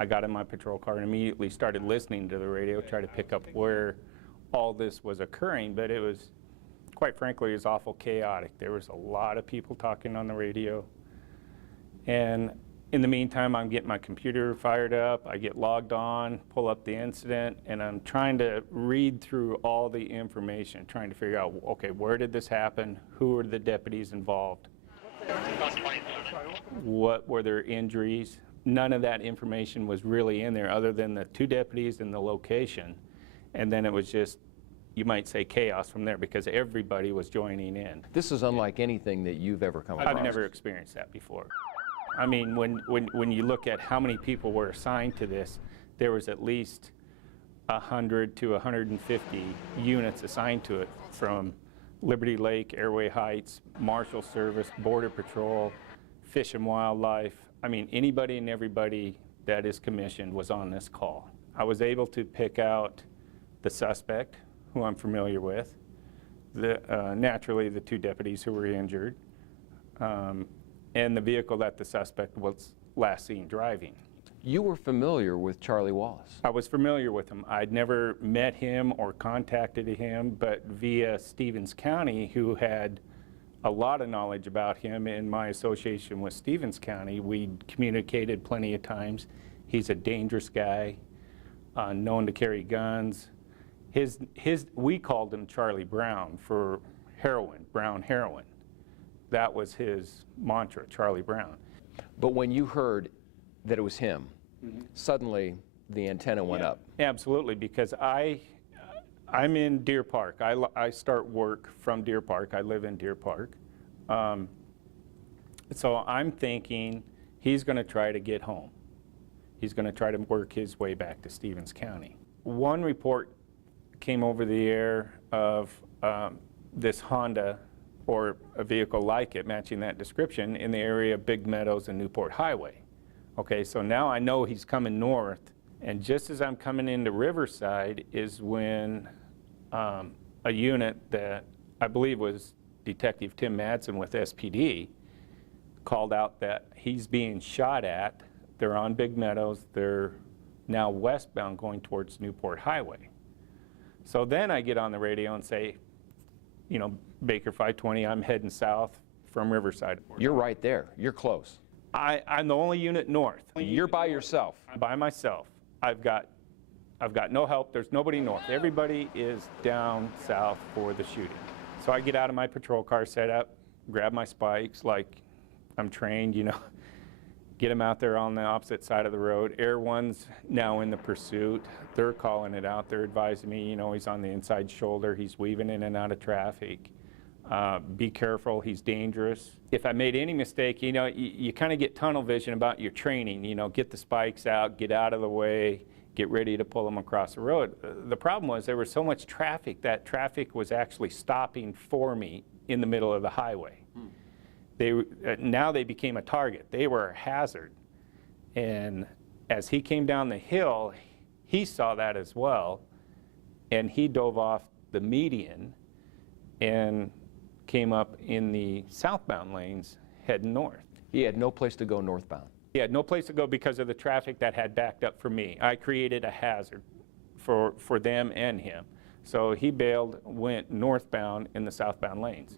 I got in my patrol car and immediately started listening to the radio, try to pick up where all this was occurring, but it was, quite frankly, it was awful chaotic. There was a lot of people talking on the radio, and in the meantime, I'm getting my computer fired up, I get logged on, pull up the incident, and I'm trying to read through all the information, trying to figure out, okay, where did this happen? Who were the deputies involved? What were their injuries? None of that information was really in there other than the 2 deputies and the location. And then it was just, you might say, chaos from there because everybody was joining in. This is unlike anything that you've ever come across. I've never experienced that before. I mean, when you look at how many people were assigned to this, there was at least 100 to 150 units assigned to it, from Liberty Lake, Airway Heights, Marshal Service, Border Patrol, Fish and Wildlife. I mean, anybody and everybody that is commissioned was on this call. I was able to pick out the suspect, who I'm familiar with, naturally the 2 deputies who were injured, and the vehicle that the suspect was last seen driving. You were familiar with Charlie Wallace? I was familiar with him. I'd never met him or contacted him, but via Stevens County, who had a lot of knowledge about him in my association with Stevens County, we communicated plenty of times. He's a dangerous guy, known to carry guns. We called him Charlie Brown for heroin, brown heroin. That was his mantra, Charlie Brown. But when you heard that it was him, suddenly the antenna went up. Absolutely, because I'm in Deer Park. I start work from Deer Park. I live in Deer Park. So I'm thinking he's going to try to get home. He's going to try to work his way back to Stevens County. One report came over the air of this Honda, or a vehicle like it, matching that description, in the area of Big Meadows and Newport Highway. Okay, so now I know he's coming north, and just as I'm coming into Riverside is when a unit that I believe was Detective Tim Madsen with SPD called out that he's being shot at. They're on Big Meadows. They're now westbound going towards Newport Highway. So then I get on the radio and say, you know, Baker 520, I'm heading south from Riverside. You're right there. You're close. I'm the only unit north. You're by yourself. I'm by myself. I've got no help. There's nobody north. Everybody is down south for the shooting. So I get out of my patrol car, set up, grab my spikes like I'm trained, you know, get them out there on the opposite side of the road. Air One's now in the pursuit. They're calling it out. They're advising me, you know, he's on the inside shoulder. He's weaving in and out of traffic. Be careful, he's dangerous. If I made any mistake, you know, you kind of get tunnel vision about your training, you know, get the spikes out, get out of the way, get ready to pull them across the road. The problem was there was so much traffic that traffic was actually stopping for me in the middle of the highway. Now they became a target. They were a hazard. And as he came down the hill, he saw that as well, and he dove off the median and came up in the southbound lanes heading north. He had no place to go northbound. He had no place to go because of the traffic that had backed up for me. I created a hazard for them and him. So he bailed, went northbound in the southbound lanes.